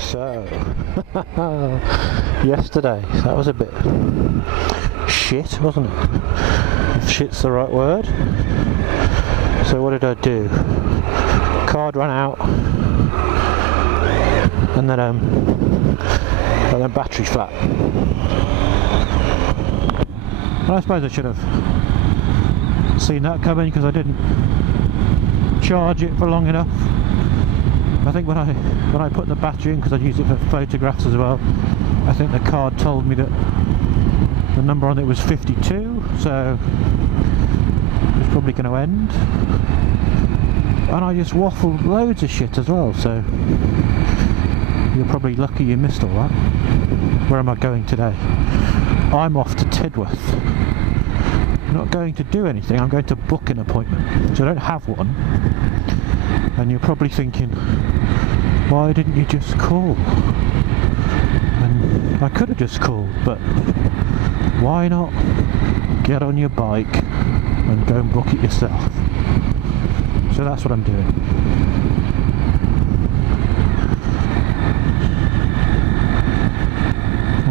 So, yesterday, that was a bit shit, wasn't it? If shit's the right word. So what did I do? Card ran out, and then battery flat. Well, I suppose I should have seen that coming because I didn't charge it for long enough. I think when I put the battery in, because I use it for photographs as well, I think the card told me that the number on it was 52, so it's probably going to end. And I just waffled loads of shit as well, so you're probably lucky you missed all that. Where am I going today? I'm off to Tidworth. I'm not going to do anything, I'm going to book an appointment, so I don't have one. And you're probably thinking, why didn't you just call? And I could have just called, but why not get on your bike and go and book it yourself? So that's what I'm doing.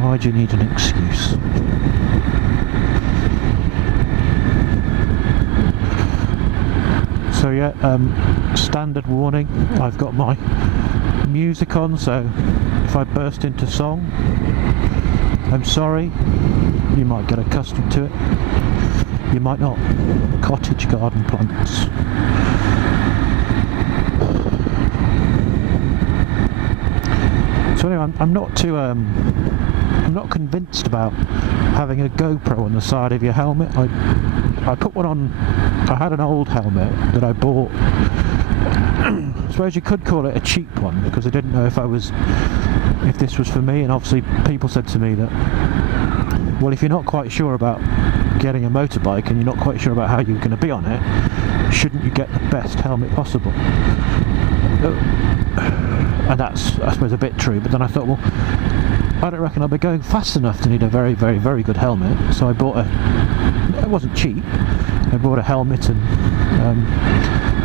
Why do you need an excuse? So yeah, standard warning, I've got my music on, so if I burst into song, I'm sorry, you might get accustomed to it, you might not. Cottage garden plants. So anyway, I'm not too I'm not convinced about having a GoPro on the side of your helmet. I put one on. I had an old helmet that I bought. I suppose you could call it a cheap one, because I didn't know if this was for me, and obviously people said to me that, well, if you're not quite sure about getting a motorbike and you're not quite sure about how you're going to be on it, shouldn't you get the best helmet possible? And that's, I suppose, a bit true, but then I thought, well, I don't reckon I'll be going fast enough to need a very, very, very good helmet, so I bought it wasn't cheap, I bought a helmet and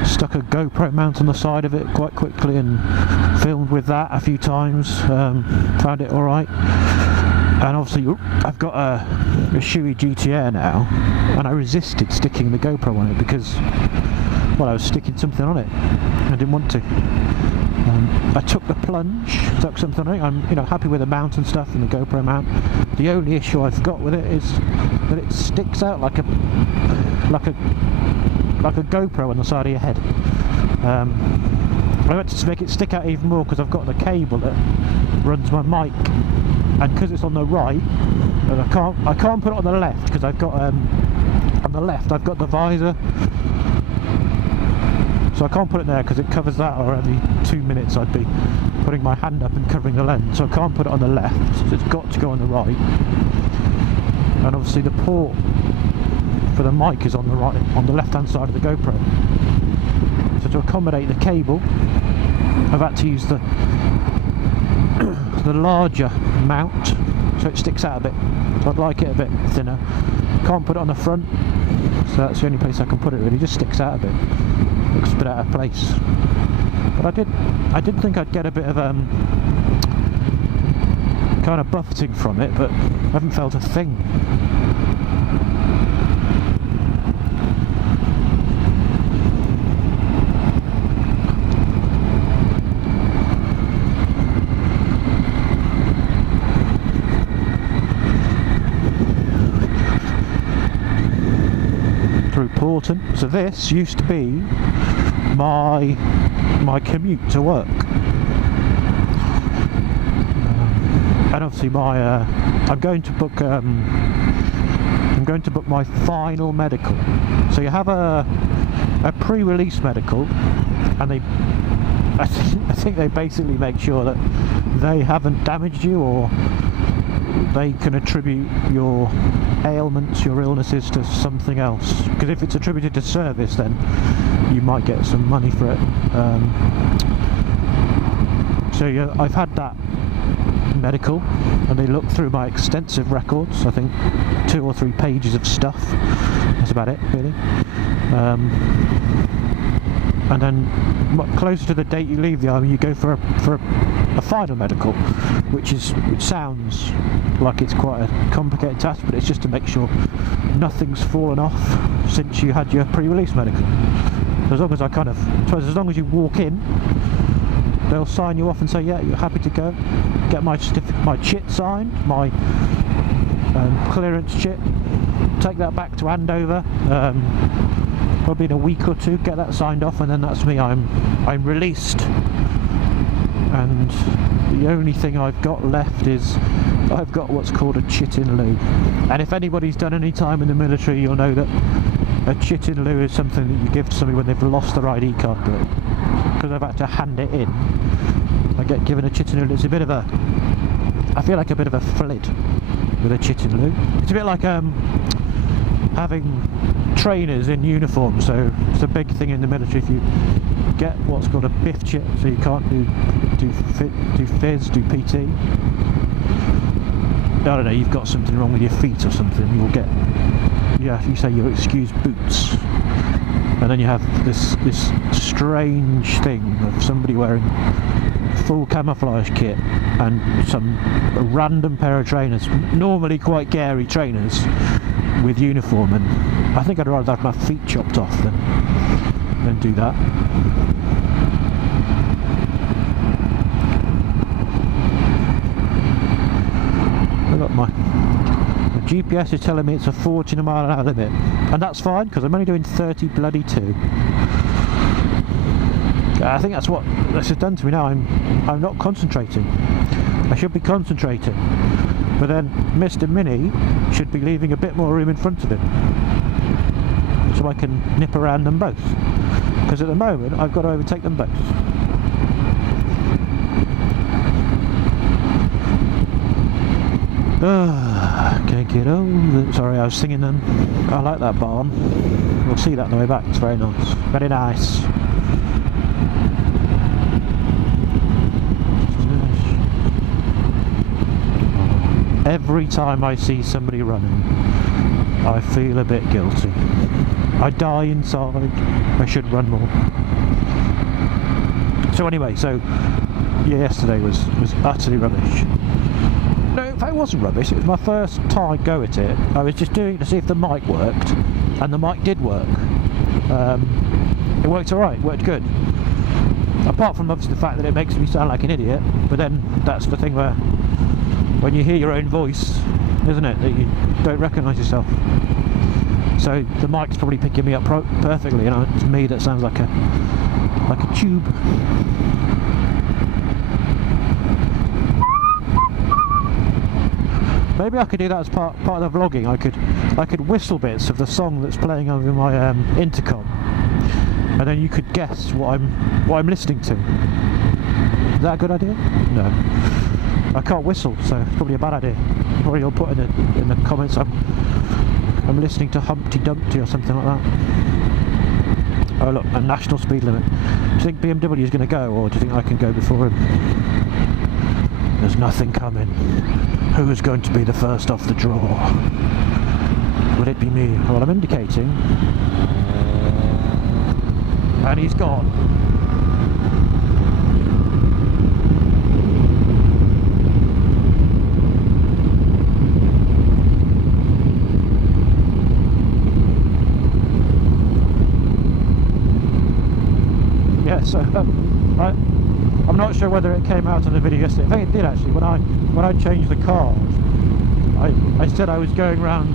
stuck a GoPro mount on the side of it quite quickly and filmed with that a few times, found it alright. And obviously I've got a Shoei GTR now, and I resisted sticking the GoPro on it because, well, I was sticking something on it, I didn't want to. I took the plunge, stuck something on it. I'm happy with the mount and stuff and the GoPro mount. The only issue I've got with it is that it sticks out like a GoPro on the side of your head. I went to make it stick out even more because I've got the cable that runs my mic, and because it's on the right, and I can't put it on the left because I've got on the left I've got the visor. So I can't put it there because it covers that, or every 2 minutes I'd be putting my hand up and covering the lens. So I can't put it on the left, so it's got to go on the right. And obviously the port for the mic is on the right, on the left hand side of the GoPro. So to accommodate the cable, I've had to use the larger mount, so it sticks out a bit. So I'd like it a bit thinner. Can't put it on the front, so that's the only place I can put it really, just sticks out a bit. Looks a bit out of place. But I did think I'd get a bit of kind of buffeting from it, but I haven't felt a thing. Through Porton. So this used to be my commute to work, and obviously I'm going to book my final medical. So you have a pre-release medical, and I think they basically make sure that they haven't damaged you, or they can attribute your ailments, your illnesses, to something else. Because if it's attributed to service, then you might get some money for it. So yeah, I've had that medical, and they looked through my extensive records. I think 2 or 3 pages of stuff. That's about it, really. And then closer to the date you leave the army, you go for a final medical, which sounds like it's quite a complicated task, but it's just to make sure nothing's fallen off since you had your pre-release medical. So as long as I suppose as long as you walk in, they'll sign you off and say, yeah, you're happy to go. Get my certificate, my chit signed, my clearance chit. Take that back to Andover. Probably in a week or 2, get that signed off, and then that's me. I'm released. And the only thing I've got left is I've got what's called a chit in lieu. And if anybody's done any time in the military, you'll know that a chit in lieu is something that you give to somebody when they've lost their ID card, but because I've had to hand it in, I get given a chit in lieu. It's a bit of a, I feel like a bit of a flid with a chit in lieu. It's a bit like having trainers in uniform, so it's a big thing in the military. If you get what's called a biff chit, so you can't do fizz, do PT. I don't know, you've got something wrong with your feet or something, you'll get, yeah, you say you'll excuse boots, and then you have this strange thing of somebody wearing full camouflage kit and a random pair of trainers, normally quite gary trainers, with uniform, and I think I'd rather have my feet chopped off than do that. My GPS is telling me it's a 40 mile an hour limit, and that's fine because I'm only doing 30 bloody 2. I think that's what this has done to me now. I'm not concentrating. I should be concentrating, but then Mr. Mini should be leaving a bit more room in front of him so I can nip around them both, because at the moment I've got to overtake them both. Can't get over. Sorry, I was singing then. I like that barn. We'll see that on the way back. It's very nice. Very nice. Every time I see somebody running, I feel a bit guilty. I die inside. I should run more. So anyway, yeah, yesterday was utterly rubbish. No, in fact it wasn't rubbish, it was my first time go at it. I was just doing it to see if the mic worked, and the mic did work. It worked alright, worked good. Apart from obviously the fact that it makes me sound like an idiot, but then that's the thing where, when you hear your own voice, isn't it, that you don't recognise yourself. So the mic's probably picking me up perfectly, and to me that sounds like a tube. Maybe I could do that as part of the vlogging. I could whistle bits of the song that's playing over my intercom, and then you could guess what I'm listening to. Is that a good idea? No, I can't whistle, so it's probably a bad idea. Probably you'll put in the comments I'm listening to Humpty Dumpty or something like that. Oh look, a national speed limit. Do you think BMW is going to go, or do you think I can go before him? There's nothing coming. Who is going to be the first off the draw? Will it be me? Well, I'm indicating. And he's gone. Yeah, so I'm not sure whether it came out on the video yesterday. I think it did actually. When I changed the cars, I said I was going around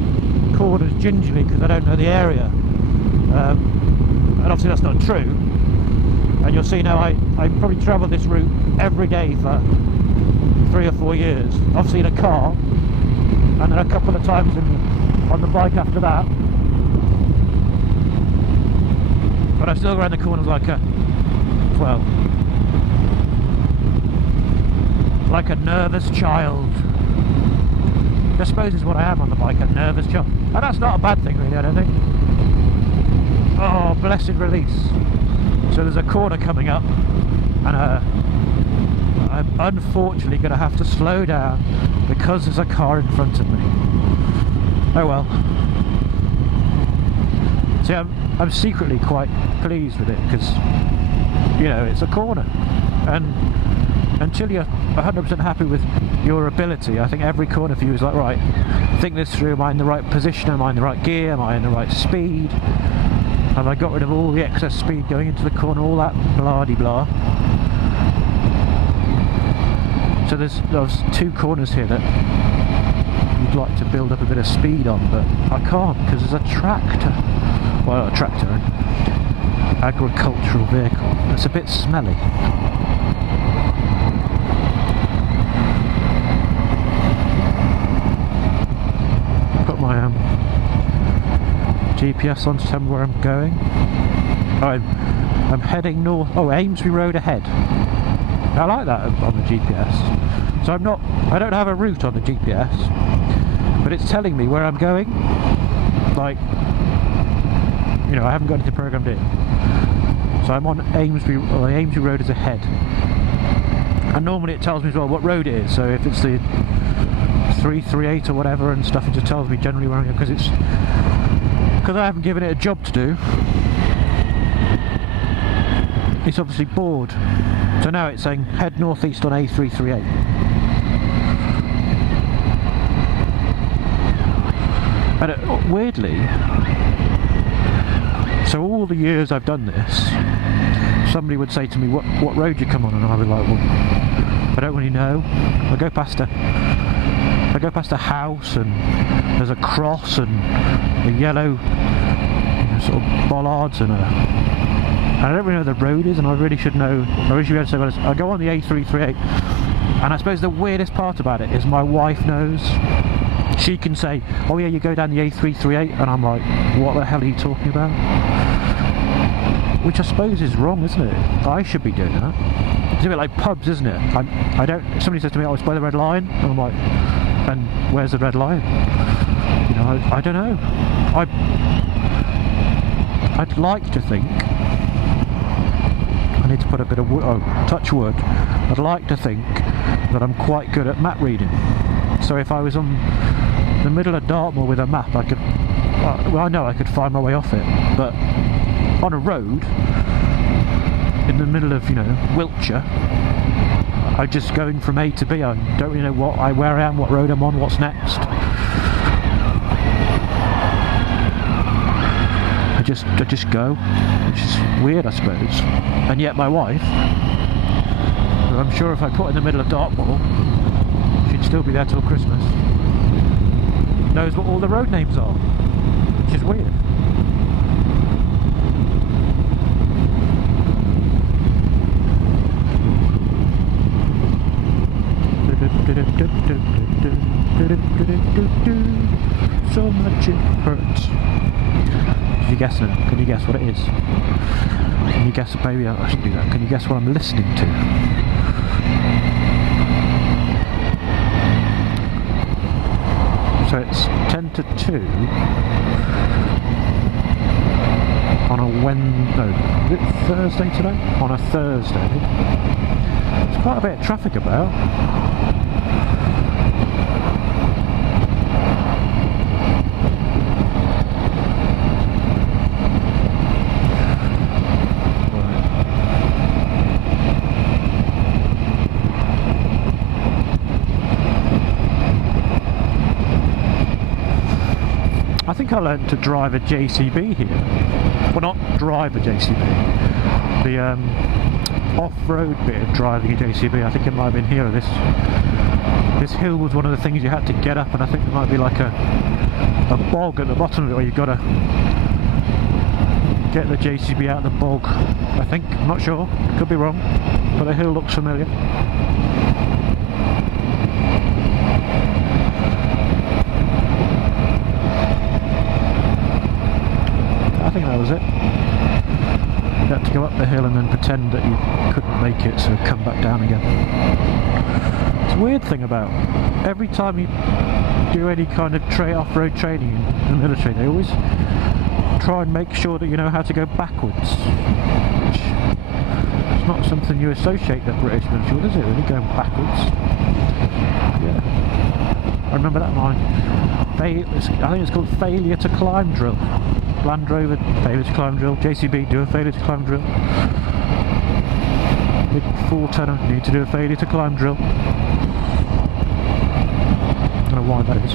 corners gingerly because I don't know the area, and obviously that's not true. And you'll see now I probably travelled this route every day for 3 or 4 years. Obviously in a car, and then a couple of times on the bike after that. But I still go around the corners like a nervous child. I suppose is what I am on the bike, a nervous child. And that's not a bad thing really, I don't think. Oh, blessed release. So there's a corner coming up, and I'm unfortunately going to have to slow down because there's a car in front of me. Oh well. See, I'm secretly quite pleased with it because, you know, it's a corner, and until you're 100% happy with your ability, I think every corner for you is like, right, think this through. Am I in the right position? Am I in the right gear? Am I in the right speed? Have I got rid of all the excess speed going into the corner? All that blah-de-blah. So there's 2 corners here that you'd like to build up a bit of speed on, but I can't because there's a tractor. Well, not a tractor, an agricultural vehicle. It's a bit smelly. Put my GPS on to tell me where I'm going. I'm heading north. Oh, Amesbury Road ahead. I like that on the GPS. So I don't have a route on the GPS, but it's telling me where I'm going. Like, you know, I haven't got anything programmed in. So I'm on Amesbury, well, the Amesbury Road is ahead. And normally it tells me as well what road it is. So if it's the 338 or whatever and stuff, it just tells me generally where I'm going, because I haven't given it a job to do. It's obviously bored. So now it's saying head northeast on A338. And weirdly, so all the years I've done this, somebody would say to me, what road you come on? And I'd be like, well, I don't really know. I go past a house, and there's a cross and a yellow, you know, sort of bollards, and I don't really know where the road is, and I really should know. I really should be able to say, well, I go on the A338, and I suppose the weirdest part about it is my wife knows. She can say, oh yeah, you go down the A338, and I'm like, what the hell are you talking about? Which I suppose is wrong, isn't it? I should be doing that. It's a bit like pubs, isn't it? I don't. Somebody says to me, oh, it's by the red line, and I'm like, and where's the red line? You know, I don't know. I'd like to think, I need to put a bit of wood, oh, touch wood, I'd like to think that I'm quite good at map reading. So if I was on the middle of Dartmoor with a map, I could, well, I know I could find my way off it, but on a road in the middle of, you know, Wiltshire, I'm just going from A to B. I don't really know where I am, what road I'm on, what's next. I just go, which is weird, I suppose. And yet my wife, who I'm sure if I put in the middle of Dartmoor, she'd still be there till Christmas, knows what all the road names are, which is weird. So much it hurts. Did you guess it? Can you guess what it is? Can you guess? Maybe I should do that. Can you guess what I'm listening to? So it's 10 to 2 on a is it Thursday today? On a Thursday. There's quite a bit of traffic about. I think I learned to drive a JCB here. Well, not drive a JCB. The off-road bit of driving a JCB, I think it might have been here. This hill was one of the things you had to get up, and I think there might be like a bog at the bottom of it where you've got to get the JCB out of the bog, I think. I'm not sure. Could be wrong. But the hill looks familiar. I think that was it. You had to go up the hill and then pretend that you couldn't make it, so come back down again. It's a weird thing about every time you do any kind of off-road training in the military, they always try and make sure that you know how to go backwards, which is not something you associate the British military with, is it really, going backwards? Yeah. I remember that line. I think it's called failure to climb drill. Land Rover, failure to climb drill. JCB, do a failure to climb drill. Big 4-tonner, need to do a failure to climb drill. I don't know why that is.